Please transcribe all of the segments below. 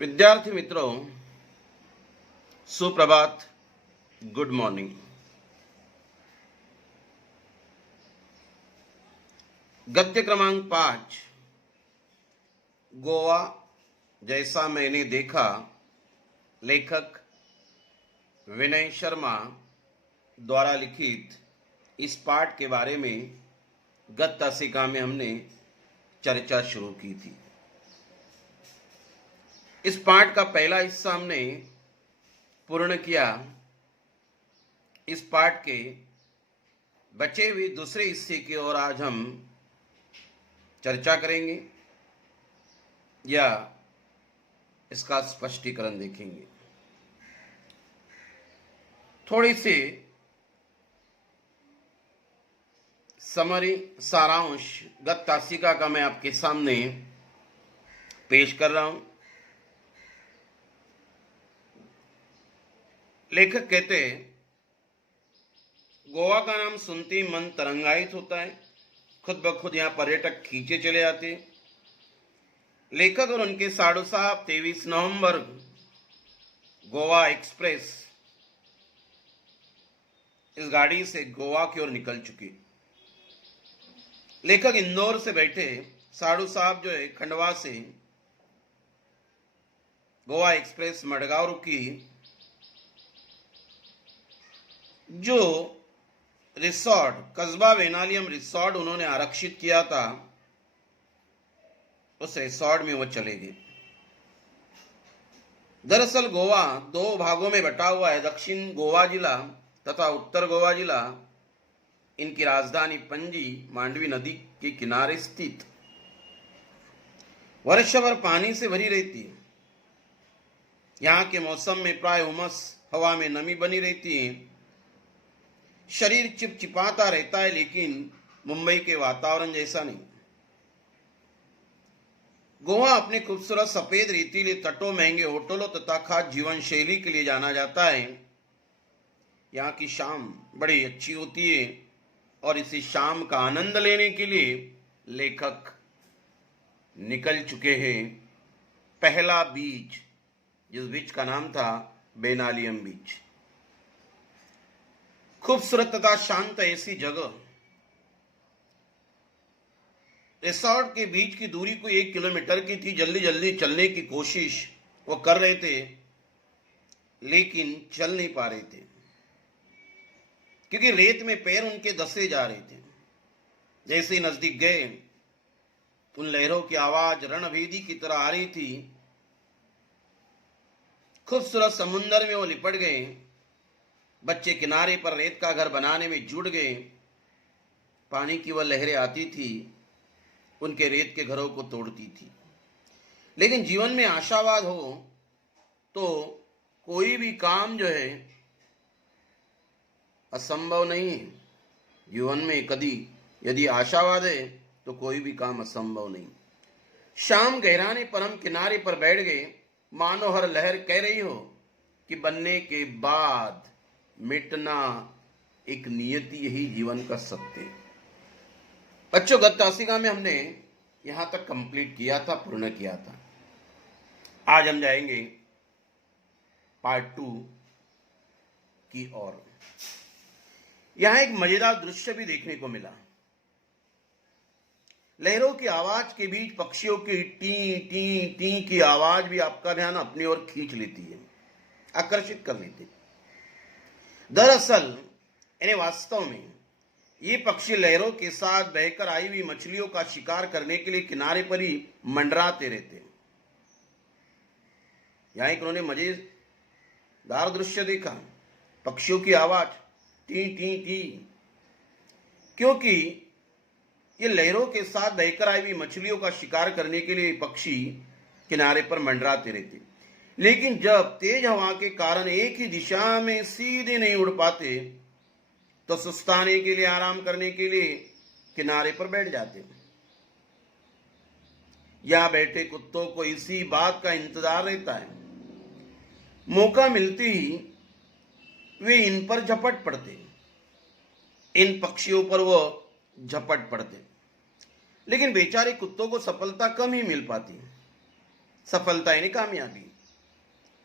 विद्यार्थी मित्रों, सुप्रभात, गुड मॉर्निंग। गद्य क्रमांक 5, गोवा जैसा मैंने देखा, लेखक विनय शर्मा द्वारा लिखित इस पाठ के बारे में गत तासिका में हमने चर्चा शुरू की थी। इस पाठ का पहला हिस्सा हमने पूर्ण किया। इस पाठ के बचे हुए दूसरे हिस्से की ओर आज हम चर्चा करेंगे या इसका स्पष्टीकरण देखेंगे। थोड़ी सी समरी सारांश गत तासिका का मैं आपके सामने पेश कर रहा हूं। लेखक कहते हैं, गोवा का नाम सुनते ही मन तरंगायित होता है। खुद ब खुद यहाँ पर्यटक खींचे चले आते। लेखक और उनके साधु साहब 23 नवंबर गोवा एक्सप्रेस इस गाड़ी से गोवा की ओर निकल चुकी। लेखक इंदौर से बैठे, साधु साहब जो है खंडवा से गोवा एक्सप्रेस मडगांव रुकी। जो रिसॉर्ट कस्बा वेनालियम रिसॉर्ट उन्होंने आरक्षित किया था, उस रिसॉर्ट में वो चले गए। दरअसल गोवा दो भागों में बटा हुआ है, दक्षिण गोवा जिला तथा उत्तर गोवा जिला। इनकी राजधानी पणजी मांडवी नदी के किनारे स्थित, वर्ष भर पानी से भरी रहती है। यहाँ के मौसम में प्राय उमस, हवा में नमी बनी रहती है, शरीर चिपचिपाता रहता है, लेकिन मुंबई के वातावरण जैसा नहीं। गोवा अपने खूबसूरत सफेद रेतीले तटों, महंगे होटलों तथा खास जीवन शैली के लिए जाना जाता है। यहाँ की शाम बड़ी अच्छी होती है और इसी शाम का आनंद लेने के लिए लेखक निकल चुके हैं पहला बीच, जिस बीच का नाम था वेनालियम बीच। खूबसूरत तथा शांत ऐसी जगह। रिसॉर्ट के बीच की दूरी कोई 1 किलोमीटर की थी। जल्दी जल्दी चलने की कोशिश वो कर रहे थे, लेकिन चल नहीं पा रहे थे क्योंकि रेत में पैर उनके धंसे जा रहे थे। जैसे ही नजदीक गए, उन लहरों की आवाज रणभेदी की तरह आ रही थी। खूबसूरत समुंदर में वो लिपट गए। बच्चे किनारे पर रेत का घर बनाने में जुट गए। पानी की वह लहरें आती थी, उनके रेत के घरों को तोड़ती थी। लेकिन जीवन में आशावाद हो तो कोई भी काम जो है असंभव नहीं है। जीवन में कभी यदि आशावाद है तो कोई भी काम असंभव नहीं। शाम गहराने पर हम किनारे पर बैठ गए, मानो हर लहर कह रही हो कि बनने के बाद मिटना एक नियति, यही जीवन का सत्य। बच्चों, गत तासिका में हमने यहां तक कंप्लीट किया था, पूर्ण किया था। आज हम जाएंगे पार्ट 2 की ओर। यहां एक मजेदार दृश्य भी देखने को मिला। लहरों की आवाज के बीच पक्षियों की टी टी टी की आवाज भी आपका ध्यान अपनी ओर खींच लेती है, आकर्षित कर लेती है। दरअसल यानी वास्तव में ये पक्षी लहरों के साथ बहकर आई हुई मछलियों का शिकार करने के लिए किनारे पर ही मंडराते रहते। यहां एक उन्होंने मजेदार दृश्य देखा, पक्षियों की आवाज टी टी टी, क्योंकि ये लहरों के साथ बहकर आई हुई मछलियों का शिकार करने के लिए पक्षी किनारे पर मंडराते रहते। लेकिन जब तेज हवा के कारण एक ही दिशा में सीधे नहीं उड़ पाते, तो सुस्ताने के लिए, आराम करने के लिए किनारे पर बैठ जाते। यहां बैठे कुत्तों को इसी बात का इंतजार रहता है। मौका मिलते ही वे इन पर झपट पड़ते, इन पक्षियों पर वो झपट पड़ते। लेकिन बेचारे कुत्तों को सफलता कम ही मिल पाती। सफलता यानी कामयाबी।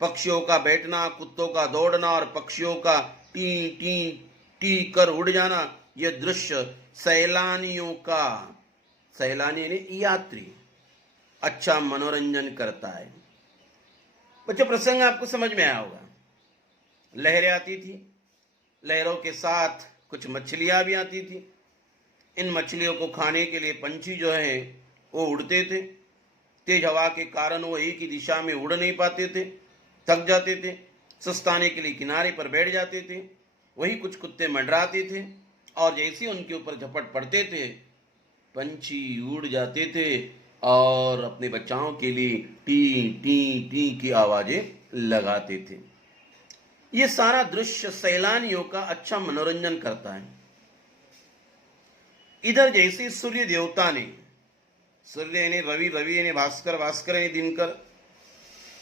पक्षियों का बैठना, कुत्तों का दौड़ना और पक्षियों का टी टी टी कर उड़ जाना, यह दृश्य सैलानियों का, सैलानी यानी यात्री, अच्छा मनोरंजन करता है। बच्चों, प्रसंग आपको समझ में आया होगा। लहरें आती थी, लहरों के साथ कुछ मछलियां भी आती थी। इन मछलियों को खाने के लिए पंछी जो है वो उड़ते थे। तेज हवा के कारण वो एक ही दिशा में उड़ नहीं पाते थे, थक जाते थे, सस्ताने के लिए किनारे पर बैठ जाते थे। वही कुछ कुत्ते मंडराते थे और जैसे उनके ऊपर झपट पड़ते थे, पंछी उड़ जाते थे और अपने बच्चाओं के लिए टी टी टी की आवाजें लगाते थे। ये सारा दृश्य सैलानियों का अच्छा मनोरंजन करता है। इधर जैसे सूर्य देवता ने, सूर्य यानी रवि, रवि यानी भास्कर, भास्कर यानी दिनकर,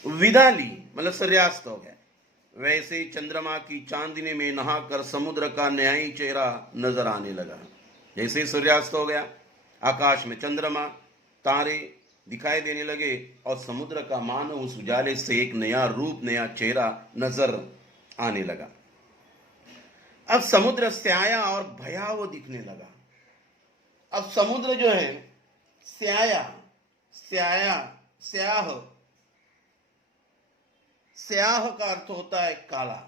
विदा ली मतलब सूर्यास्त हो गया, वैसे ही चंद्रमा की चांदनी में नहाकर समुद्र का न्यायी चेहरा नजर आने लगा। जैसे ही सूर्यास्त हो गया, आकाश में चंद्रमा, तारे दिखाई देने लगे और समुद्र का मानो उस उजाले से एक नया रूप, नया चेहरा नजर आने लगा। अब समुद्र स्याया और भयावह दिखने लगा। अब समुद्र जो है स्याया, स्याया, स्याह, स्याह का अर्थ होता है काला,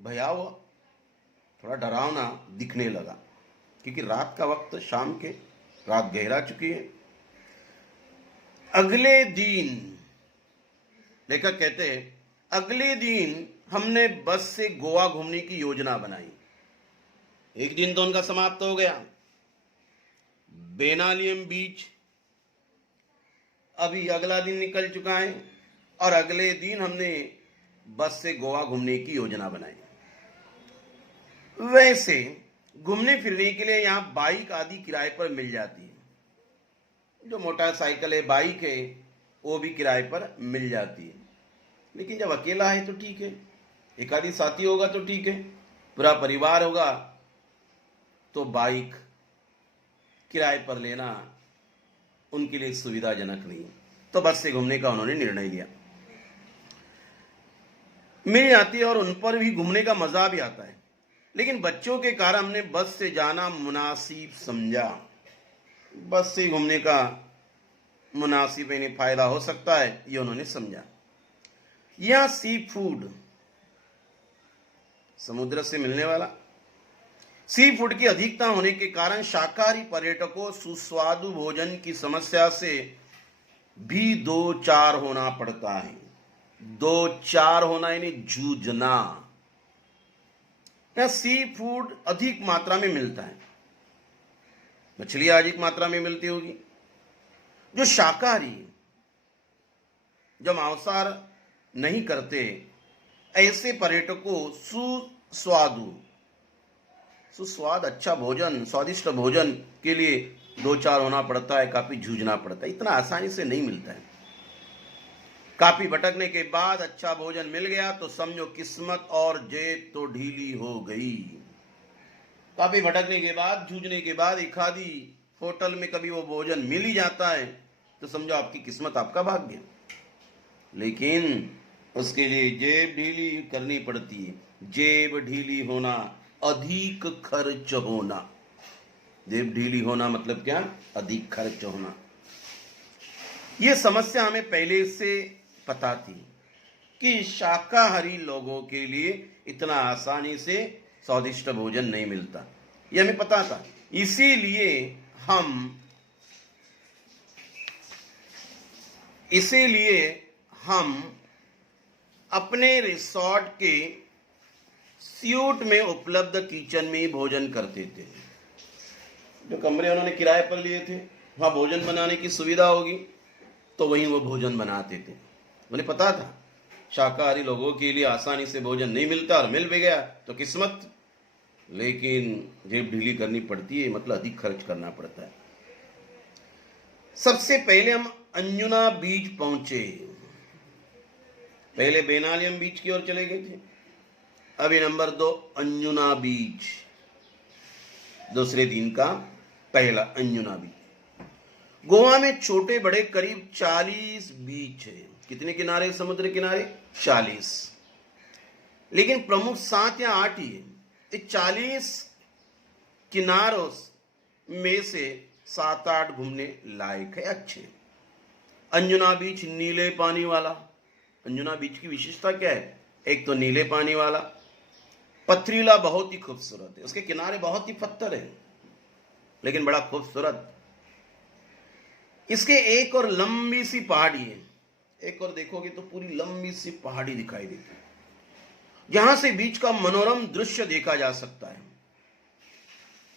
भयावह, थोड़ा डरावना दिखने लगा, क्योंकि रात का वक्त, शाम के, रात गहरा चुकी है। अगले दिन, लेखक कहते हैं, अगले दिन हमने बस से गोवा घूमने की योजना बनाई। एक दिन तो उनका समाप्त हो गया, बेनालियम बीच, अभी अगला दिन निकल चुका है और अगले दिन हमने बस से गोवा घूमने की योजना बनाई। वैसे घूमने फिरने के लिए यहां बाइक आदि किराए पर मिल जाती है, जो मोटरसाइकिल है, बाइक है, वो भी किराए पर मिल जाती है। लेकिन जब अकेला है तो ठीक है, एक आदि साथी होगा तो ठीक है, पूरा परिवार होगा तो बाइक किराए पर लेना उनके लिए सुविधाजनक नहीं है। तो बस से घूमने का उन्होंने निर्णय लिया। मिल जाती है और उन पर भी घूमने का मजा भी आता है, लेकिन बच्चों के कारण हमने बस से जाना मुनासिब समझा। बस से घूमने का मुनासिब यानी फायदा हो सकता है, ये उन्होंने समझा। यह सी फूड, समुद्र से मिलने वाला सी फूड की अधिकता होने के कारण शाकाहारी पर्यटकों सुस्वादु भोजन की समस्या से भी दो चार होना पड़ता है। दो चार होना यानी जूझना। यह सी फूड अधिक मात्रा में मिलता है, मछलियां अधिक मात्रा में मिलती होगी। जो शाकाहारी, जो मांसाहार नहीं करते, ऐसे पर्यटकों सुस्वाद अच्छा भोजन, स्वादिष्ट भोजन के लिए दो चार होना पड़ता है, काफी जूझना पड़ता है, इतना आसानी से नहीं मिलता है। काफी भटकने के बाद अच्छा भोजन मिल गया तो समझो किस्मत और जेब तो ढीली हो गई। काफी भटकने के बाद, जूझने के बाद एक आधी होटल में कभी वो भोजन मिल ही जाता है तो समझो आपकी किस्मत, आपका भाग्य। लेकिन उसके लिए जेब ढीली करनी पड़ती है। जेब ढीली होना, अधिक खर्च होना। जेब ढीली होना मतलब क्या? अधिक खर्च होना। यह समस्या हमें पहले से पता थी कि शाकाहारी लोगों के लिए इतना आसानी से स्वादिष्ट भोजन नहीं मिलता, यह हमें पता था। इसीलिए हम अपने रिसोर्ट के स्यूट में उपलब्ध किचन में ही भोजन करते थे। जो कमरे उन्होंने किराए पर लिए थे, वहां भोजन बनाने की सुविधा होगी तो वहीं वो भोजन बनाते थे। उन्हें पता था शाकाहारी लोगों के लिए आसानी से भोजन नहीं मिलता, और मिल भी गया तो किस्मत, लेकिन जेब ढीली करनी पड़ती है, मतलब अधिक खर्च करना पड़ता है। सबसे पहले हम अंजुना बीच पहुंचे। पहले बेनालियम बीच की ओर चले गए थे, अभी नंबर 2 अंजुना बीच, दूसरे दिन का पहला अंजुना बीच। गोवा में छोटे बड़े करीब 40 बीच है। कितने किनारे समुद्र किनारे? 40। लेकिन प्रमुख 7 या 8 ही है। ये 40 किनारों में से 7-8 घूमने लायक है, अच्छे। अंजुना बीच नीले पानी वाला। अंजुना बीच की विशेषता क्या है? एक तो नीले पानी वाला, पथरीला, बहुत ही खूबसूरत है। उसके किनारे बहुत ही पत्थर है, लेकिन बड़ा खूबसूरत। इसके एक और लंबी सी पहाड़ी है। एक और देखोगे तो पूरी लंबी सी पहाड़ी दिखाई देगी, जहां से बीच का मनोरम दृश्य देखा जा सकता है।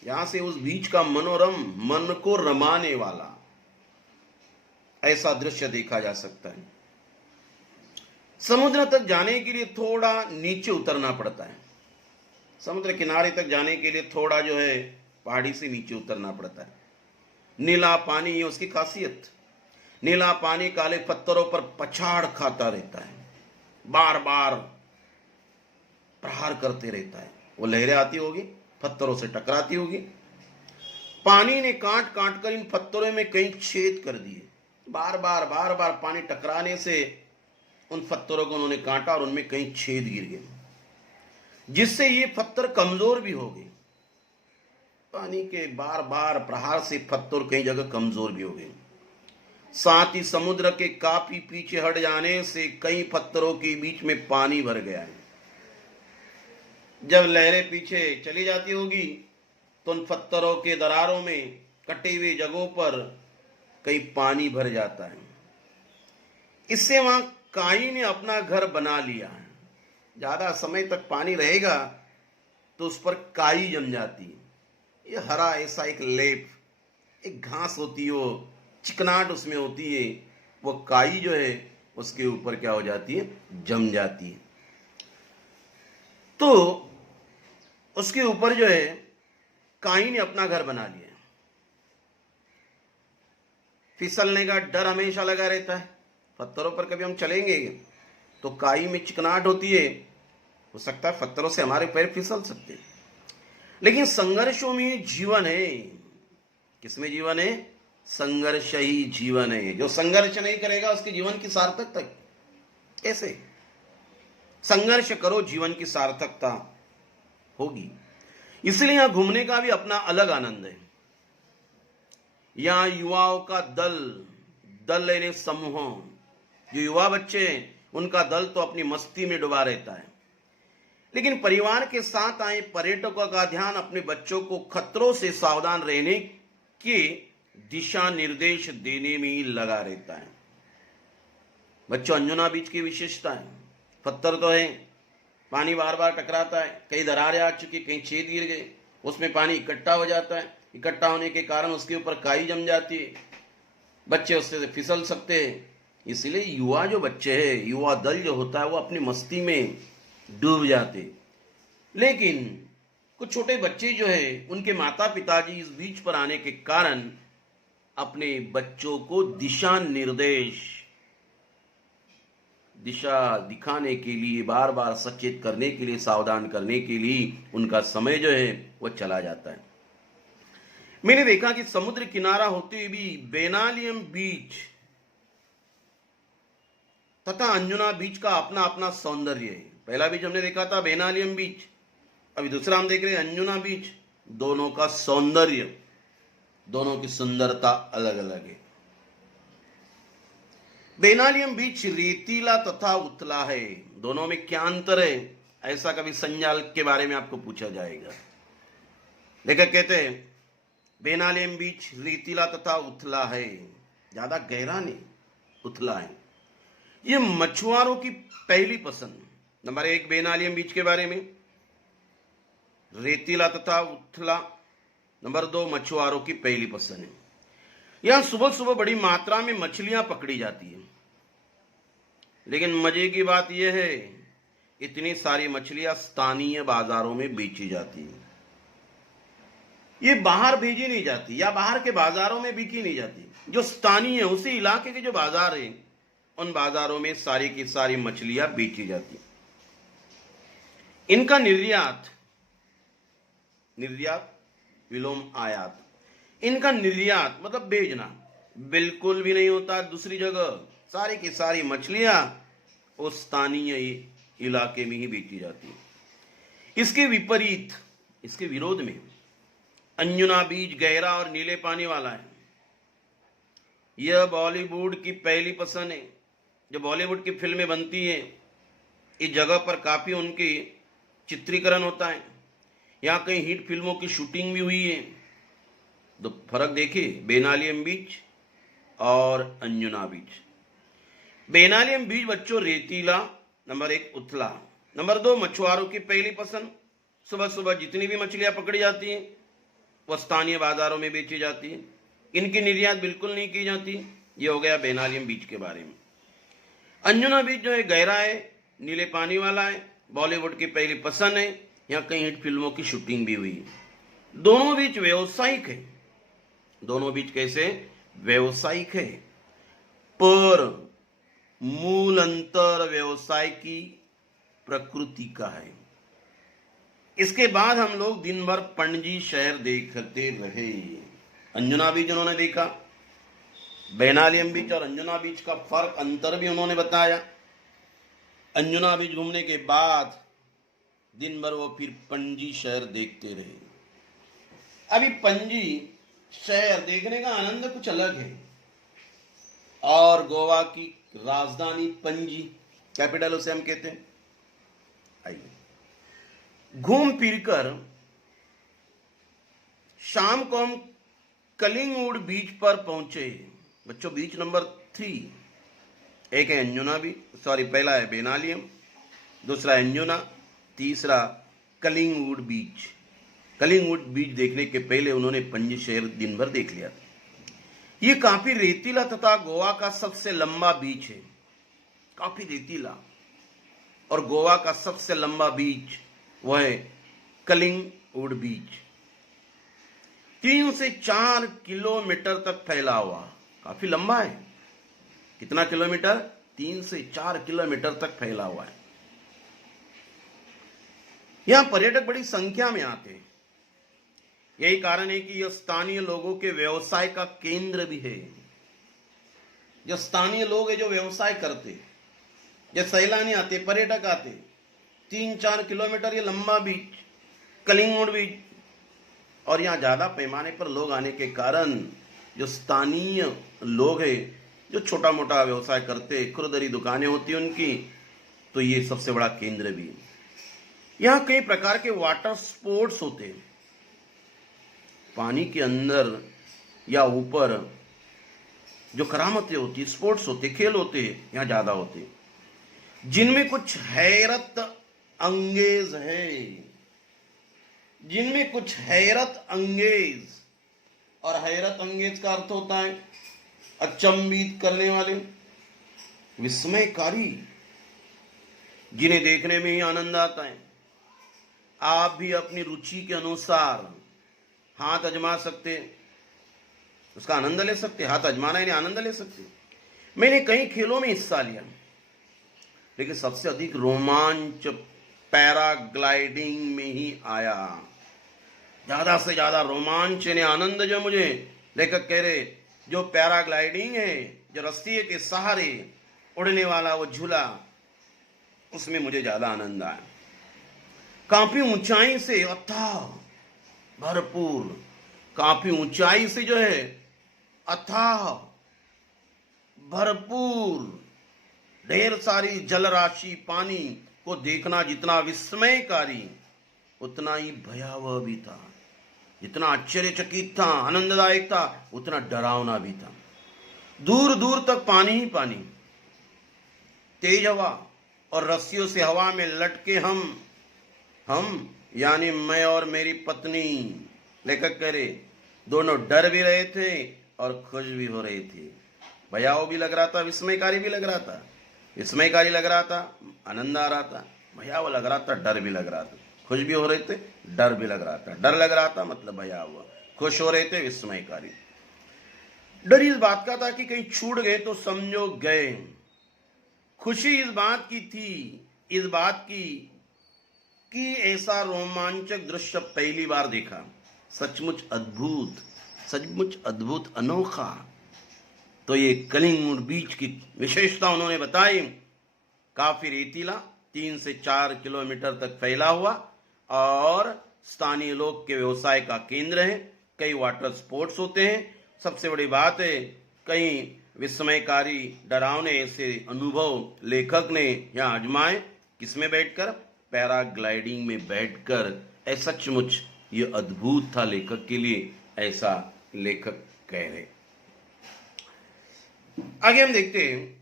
यहां से उस बीच का मनोरम, मन को रमाने वाला ऐसा दृश्य देखा जा सकता है। समुद्र तक जाने के लिए थोड़ा नीचे उतरना पड़ता है। समुद्र किनारे तक जाने के लिए थोड़ा जो है पहाड़ी से नीचे उतरना पड़ता है। नीला पानी, ये उसकी खासियत। नीला पानी काले पत्थरों पर पछाड़ खाता रहता है, बार बार प्रहार करते रहता है। वो लहरें आती होगी, पत्थरों से टकराती होगी। पानी ने काट काट कर इन पत्थरों में कई छेद कर दिए। बार बार पानी टकराने से उन पत्थरों को उन्होंने काटा और उनमें कई छेद गिर गए, जिससे ये पत्थर कमजोर भी हो गए। पानी के बार बार प्रहार से पत्थर कई जगह कमजोर भी हो गए। साथ ही समुद्र के काफी पीछे हट जाने से कई पत्थरों के बीच में पानी भर गया है। जब लहरें पीछे चली जाती होगी तो उन पत्थरों के दरारों में, कटे हुए जगहों पर कहीं पानी भर जाता है। इससे वहां काई ने अपना घर बना लिया है। ज्यादा समय तक पानी रहेगा तो उस पर काई जम जाती है। ये हरा ऐसा एक लेप, एक घास होती है, वो चिकनाहट उसमें होती है, वो काई जो है उसके ऊपर क्या हो जाती है? जम जाती है। तो उसके ऊपर जो है काई ने अपना घर बना लिया। फिसलने का डर हमेशा लगा रहता है। पत्थरों पर कभी हम चलेंगे तो काई में चिकनाहट होती है, हो सकता है पत्थरों से हमारे पैर फिसल सकते हैं। लेकिन संघर्षों में जीवन है। किसमें जीवन है? संघर्ष ही जीवन है। जो संघर्ष नहीं करेगा उसके जीवन की सार्थकता कैसे? संघर्ष करो, जीवन की सार्थकता होगी। इसलिए यहां घूमने का भी अपना अलग आनंद है। यहां युवाओं का दल लेने समूहों, जो युवा बच्चे हैं उनका दल तो अपनी मस्ती में डूबा रहता है। लेकिन परिवार के साथ आए पर्यटकों का ध्यान अपने बच्चों को खतरों से सावधान रहने के दिशा निर्देश देने में ही लगा रहता है। बच्चों, अंजुना बीच की विशेषता है, पत्थर तो है, पानी बार बार टकराता है, कई दरारें आ चुकी, कहीं छेद गिर गए, उसमें पानी इकट्ठा हो जाता है। इकट्ठा होने के कारण उसके ऊपर काई जम जाती है, बच्चे उससे फिसल सकते हैं। इसलिए युवा जो बच्चे हैं, युवा दल जो होता है, वो अपनी मस्ती में डूब जाते। लेकिन कुछ छोटे बच्चे जो है, उनके माता पिताजी इस बीच पर आने के कारण अपने बच्चों को दिशा दिखाने के लिए, बार बार सचेत करने के लिए, सावधान करने के लिए उनका समय जो है वो चला जाता है। मैंने देखा कि समुद्र किनारा होते हुए भी बेनालियम बीच तथा अंजुना बीच का अपना अपना सौंदर्य है। पहला बीच हमने देखा था बेनालियम बीच, अभी दूसरा हम देख रहे हैं अंजुना बीच। दोनों का सौंदर्य, दोनों की सुंदरता अलग अलग है। बेनालियम बीच रेतीला तथा उथला है। दोनों में क्या अंतर है, ऐसा कभी संजाल के बारे में आपको पूछा जाएगा। लेखक कहते हैं बेनालियम बीच रेतीला तथा उथला है, ज्यादा गहरा नहीं, उथला है। ये मछुआरों की पहली पसंद। नंबर 1 बेनालियम बीच के बारे में, रेतीला तथा उथला। नंबर 2 मछुआरों की पहली पसंद है। यहां सुबह सुबह बड़ी मात्रा में मछलियां पकड़ी जाती हैं। लेकिन मजे की बात यह है, इतनी सारी मछलियां स्थानीय बाजारों में बेची जाती हैं। ये बाहर भेजी नहीं जाती या बाहर के बाजारों में बिकी नहीं जाती। जो स्थानीय, उसी इलाके के जो बाजार हैं, उन बाजारों में सारी की सारी मछलियां बेची जाती। इनका निर्यात विलोम आयात, इनका निर्यात मतलब भेजना, बिल्कुल भी नहीं होता दूसरी जगह। सारी की सारी मछलियां उस स्थानीय इलाके में ही बेची जाती है। इसके विपरीत, इसके विरोध में अंजुना बीच गहरा और नीले पानी वाला है। यह बॉलीवुड की पहली पसंद है। जो बॉलीवुड की फिल्में बनती हैं, इस जगह पर काफ़ी उनकी चित्रीकरण होता है। यहाँ कई हिट फिल्मों की शूटिंग भी हुई है। तो फर्क देखिए बेनालियम बीच और अंजुना बीच। बेनालियम बीच बच्चों रेतीला, नंबर 1 उथला, नंबर 2 मछुआरों की पहली पसंद। सुबह सुबह जितनी भी मछलियां पकड़ी जाती हैं वह स्थानीय बाजारों में बेची जाती है। इनकी निर्यात बिल्कुल नहीं की जाती। ये हो गया बेनालियम बीच के बारे में। अंजुना बीच जो है गहरा है, नीले पानी वाला है, बॉलीवुड की पहली पसंद है। यहाँ कई हिट फिल्मों की शूटिंग भी हुई है। दोनों बीच व्यवसायिक है। दोनों बीच कैसे व्यवसायिक है, पर मूल अंतर व्यवसाय की प्रकृति का है। इसके बाद हम लोग दिन भर पणजी शहर देखते रहे। अंजुना बीच उन्होंने देखा, बेनालियम बीच और अंजुना बीच का फर्क अंतर भी उन्होंने बताया। अंजुना बीच घूमने के बाद दिन भर वो फिर पणजी शहर देखते रहे। अभी पणजी शहर देखने का आनंद कुछ अलग है। और गोवा की राजधानी पणजी, कैपिटल उसे हम कहते हैं। आइए घूम फिरकर शाम को हम कलिंगवुड बीच पर पहुंचे। बच्चों बीच नंबर 3, एक है अंजुना बीच, पहला है बेनालियम, दूसरा अंजुना, तीसरा कलिंगवुड बीच। कलिंगवुड बीच देखने के पहले उन्होंने पणजी शहर दिन भर देख लिया था। ये काफी रेतीला तथा गोवा का सबसे लंबा बीच है। काफी रेतीला, और गोवा का सबसे लंबा बीच वह है कलिंगवुड बीच। 3 से 4 किलोमीटर तक फैला हुआ, काफी लंबा है। कितना किलोमीटर? 3 से 4 किलोमीटर तक फैला हुआ है। यहां पर्यटक बड़ी संख्या में आते हैं। यही कारण है कि यह स्थानीय लोगों के व्यवसाय का केंद्र भी है। जो स्थानीय लोग हैं जो व्यवसाय करते, जो सैलानी आते, पर्यटक आते, 3-4 किलोमीटर ये लंबा बीच कलिंगवुड बीच, और यहाँ ज्यादा पैमाने पर लोग आने के कारण जो स्थानीय लोग हैं जो छोटा मोटा व्यवसाय करते, खुरदरी दुकानें होती हैं उनकी, तो ये सबसे बड़ा केंद्र भी है। यहाँ कई प्रकार के वाटर स्पोर्ट्स होते हैं। पानी के अंदर या ऊपर जो करामतें होती, स्पोर्ट्स होते, खेल होते, यहाँ ज्यादा होते, जिनमें कुछ हैरत अंगेज है, जिनमें कुछ हैरत अंगेज, और हैरत अंगेज का अर्थ होता है अचंभित करने वाले, विस्मयकारी, जिन्हें देखने में ही आनंद आता है। आप भी अपनी रुचि के अनुसार हाथ आजमा सकते, उसका आनंद ले सकते। हाथ आजमाना यानी आनंद ले सकते। मैंने कई खेलों में हिस्सा लिया, लेकिन सबसे अधिक रोमांच पैराग्लाइडिंग में ही आया। ज्यादा से ज्यादा रोमांच यानी आनंद जो मुझे लेखक कह रहे, जो पैराग्लाइडिंग है, जो रस्सी के सहारे उड़ने वाला वो झूला, उसमें मुझे ज्यादा आनंद आया। काफी ऊंचाई से अथाह भरपूर, काफी ऊंचाई से जो है अथाह भरपूर ढेर सारी जलराशि, पानी को देखना जितना विस्मयकारी उतना ही भयावह भी था। जितना आश्चर्यचकित था, आनंददायक था, उतना डरावना भी था। दूर दूर तक पानी ही पानी, तेज हवा और रस्सियों से हवा में लटके हम यानी मैं और मेरी पत्नी, लेखक कह रहे, दोनों डर भी रहे थे और खुश भी हो रहे थे। भयावह भी लग रहा था, विस्मयकारी भी लग रहा था। विस्मयकारी लग रहा था, आनंद आ रहा था। भयावह लग रहा था, डर भी लग रहा था। खुश भी हो रहे थे, डर भी लग रहा था। डर लग रहा था मतलब भयावह, खुश हो रहे थे विस्मयकारी। डर इस बात का था कि कहीं छूट गए तो समझो गए। खुशी इस बात की थी, इस बात की कि ऐसा रोमांचक दृश्य पहली बार देखा। सचमुच अद्भुत, सचमुच अद्भुत, अनोखा। तो ये कलिंग बीच की विशेषता उन्होंने बताई। काफी रेतीला, 3 से 4 किलोमीटर तक फैला हुआ और स्थानीय लोग के व्यवसाय का केंद्र है। कई वाटर स्पोर्ट्स होते हैं। सबसे बड़ी बात है, कई विस्मयकारी डरावने ऐसे अनुभव लेखक ने यहाँ आजमाए। किसमें बैठकर? पैराग्लाइडिंग में बैठकर। सचमुच ये अद्भुत था लेखक के लिए, ऐसा लेखक कह रहे। आगे हम देखते हैं,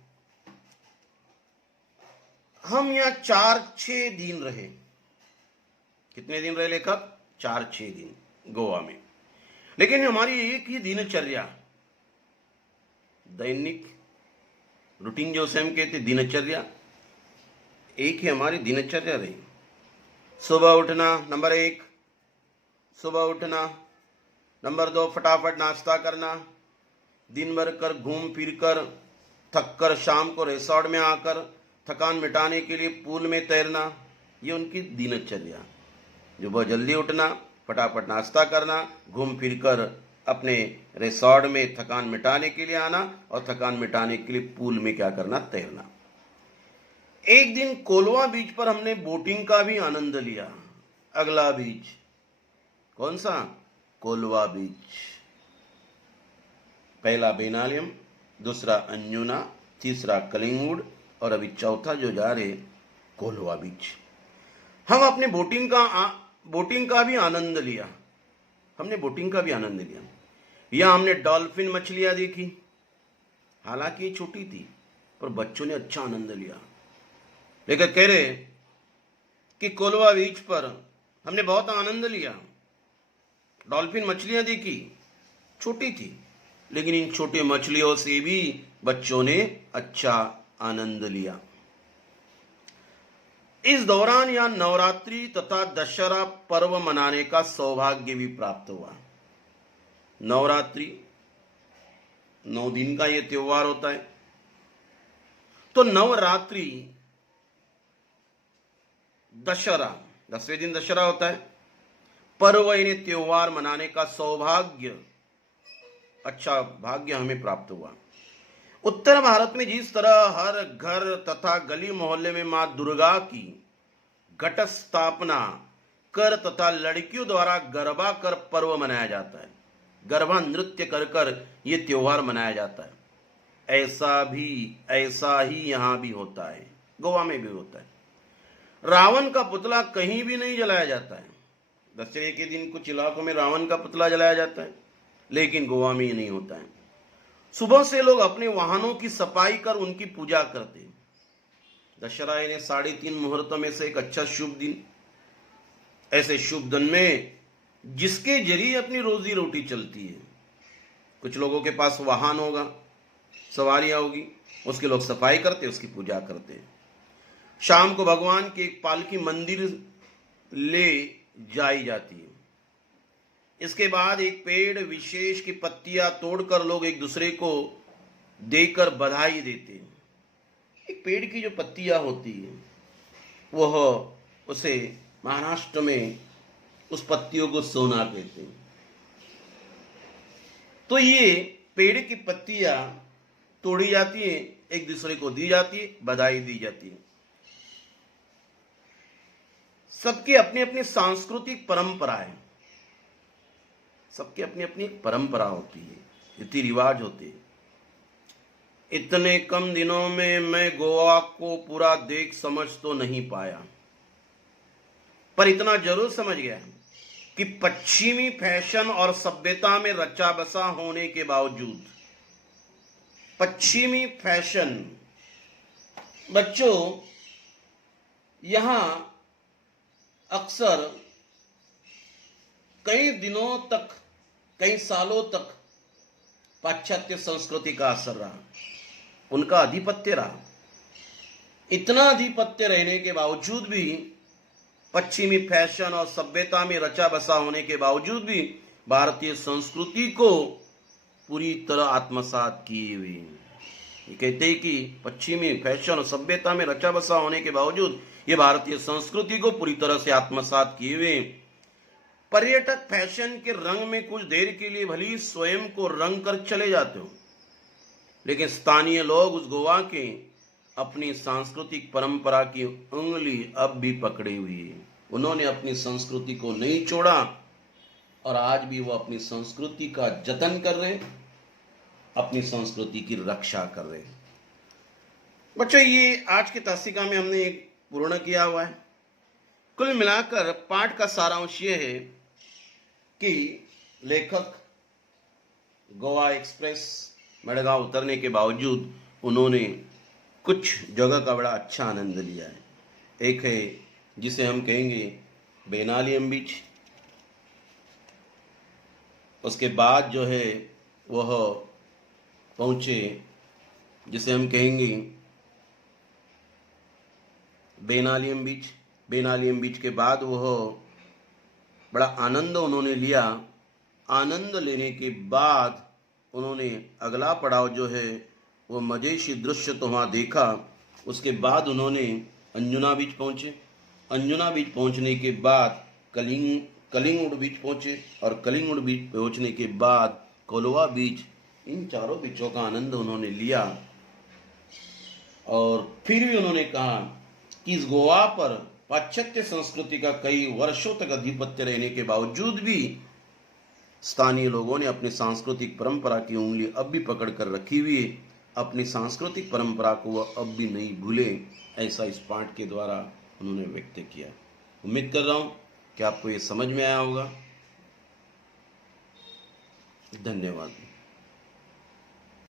हम यहाँ 4-6 दिन रहे। कितने दिन रहे लेखक? 4-6 दिन गोवा में। लेकिन हमारी एक ही दिनचर्या, दैनिक रूटीन जो हम कहते दिनचर्या, एक ही हमारी दिनचर्या रही। सुबह उठना नंबर 1, सुबह उठना। नंबर 2, फटाफट नाश्ता करना। दिन भर कर घूम फिर कर थक कर शाम को रिसोर्ट में आकर थकान मिटाने के लिए पूल में तैरना। ये उनकी दिनचर्या। जो बहुत जल्दी उठना, फटाफट नाश्ता करना, घूम फिर कर अपने रिसोर्ट में थकान मिटाने के लिए आना और थकान मिटाने के लिए पूल में क्या करना? तैरना। एक दिन कोलवा बीच पर हमने बोटिंग का भी आनंद लिया। अगला बीच कौन सा? कोलवा बीच। पहला बेनालियम, दूसरा अन्युना, तीसरा कलिंगवुड और अभी चौथा जो जा रहे कोलवा बीच। हम अपने बोटिंग का भी आनंद लिया। हमने बोटिंग का भी आनंद लिया। यहां हमने डॉल्फिन मछलियां देखी। हालांकि छोटी थी पर बच्चों ने अच्छा आनंद लिया। लेकिन कह रहे कि कोलवा बीच पर हमने बहुत आनंद लिया। डॉल्फिन मछलियां देखी, छोटी थी, लेकिन इन छोटी मछलियों से भी बच्चों ने अच्छा आनंद लिया। इस दौरान यहां नवरात्रि तथा दशहरा पर्व मनाने का सौभाग्य भी प्राप्त हुआ। नवरात्रि 9 दिन का यह त्योहार होता है। तो नवरात्रि, दशहरा 10वें दिन दशहरा होता है। पर्व यानी त्योहार मनाने का सौभाग्य, अच्छा भाग्य हमें प्राप्त हुआ। उत्तर भारत में जिस तरह हर घर तथा गली मोहल्ले में मां दुर्गा की घट स्थापना कर तथा लड़कियों द्वारा गरबा कर पर्व मनाया जाता है, गरबा नृत्य कर कर यह त्योहार मनाया जाता है, ऐसा ही यहां भी होता है, गोवा में भी होता है। रावण का पुतला कहीं भी नहीं जलाया जाता है। दशहरे के दिन कुछ इलाकों में रावण का पुतला जलाया जाता है, लेकिन गोवा में ये नहीं होता है। सुबह से लोग अपने वाहनों की सफाई कर उनकी पूजा करते हैं। दशहरा यानी 3.5 मुहूर्तों में से एक अच्छा शुभ दिन। ऐसे शुभ दिन में जिसके जरिए अपनी रोजी रोटी चलती है। कुछ लोगों के पास वाहन होगा, सवारियां होगी, उसके लोग सफाई करते, उसकी पूजा करते। शाम को भगवान की एक पालकी मंदिर ले जाई जाती है। इसके बाद एक पेड़ विशेष की पत्तियां तोड़कर लोग एक दूसरे को देकर बधाई देते हैं। एक पेड़ की जो पत्तियां होती है वह, उसे महाराष्ट्र में उस पत्तियों को सोना कहते हैं। तो ये पेड़ की पत्तियां तोड़ी जाती है, एक दूसरे को दी जाती है, बधाई दी जाती है। सबकी अपनी अपनी सांस्कृतिक परंपराएं, सबकी अपनी अपनी परंपरा होती है, रीति रिवाज होते हैं। इतने कम दिनों में मैं गोवा को पूरा देख समझ तो नहीं पाया, पर इतना जरूर समझ गया कि पश्चिमी फैशन और सभ्यता में रचा बसा होने के बावजूद, पश्चिमी फैशन, बच्चों यहां अक्सर कई दिनों तक, कई सालों तक पाश्चात्य संस्कृति का असर रहा, उनका आधिपत्य रहा। इतना आधिपत्य रहने के बावजूद भी, पश्चिमी फैशन और सभ्यता में रचा बसा होने के बावजूद भी भारतीय संस्कृति को पूरी तरह आत्मसात किए हुए। ये कहते हैं कि पश्चिमी फैशन और सभ्यता में रचा बसा होने के बावजूद ये भारतीय संस्कृति को पूरी तरह से आत्मसात किए हुए। पर्यटक फैशन के रंग में कुछ देर के लिए भली स्वयं को रंग कर चले जाते हो, लेकिन स्थानीय लोग उस गोवा के अपनी सांस्कृतिक परंपरा की उंगली अब भी पकड़ी हुई है। उन्होंने अपनी संस्कृति को नहीं छोड़ा और आज भी वो अपनी संस्कृति का जतन कर रहे हैं, अपनी संस्कृति की रक्षा कर रहे हैं। बच्चों, ये आज की तासिका में हमने एक पूर्ण किया हुआ है। कुल मिलाकर पाठ का सारांश ये है कि लेखक गोवा एक्सप्रेस मडगांव उतरने के बावजूद उन्होंने कुछ जगह का बड़ा अच्छा आनंद लिया है। एक है जिसे हम कहेंगे बेनालियम बीच, उसके बाद जो है वह पहुंचे जिसे हम कहेंगे बेनालियम बीच। बेनालियम बीच के बाद वह बड़ा आनंद उन्होंने लिया। आनंद लेने के बाद उन्होंने अगला पड़ाव जो है वो मजेशी दृश्य तो वहाँ देखा। उसके बाद उन्होंने अंजुना बीच पहुँचे। अंजुना बीच पहुँचने के बाद कलिंगुड बीच पहुँचे और कलिंगुड बीच पहुँचने के बाद कोलोवा बीच। इन चारों बीचों का आनंद उन्होंने लिया और फिर भी उन्होंने कहा कि इस गोवा पर पाश्चात्य संस्कृति का कई वर्षों तक आधिपत्य रहने के बावजूद भी स्थानीय लोगों ने अपनी सांस्कृतिक परंपरा की उंगली अब भी पकड़ कर रखी हुई है। अपनी सांस्कृतिक परंपरा को वह अब भी नहीं भूले, ऐसा इस पाठ के द्वारा उन्होंने व्यक्त किया। उम्मीद कर रहा हूं कि आपको ये समझ में आया होगा। धन्यवाद।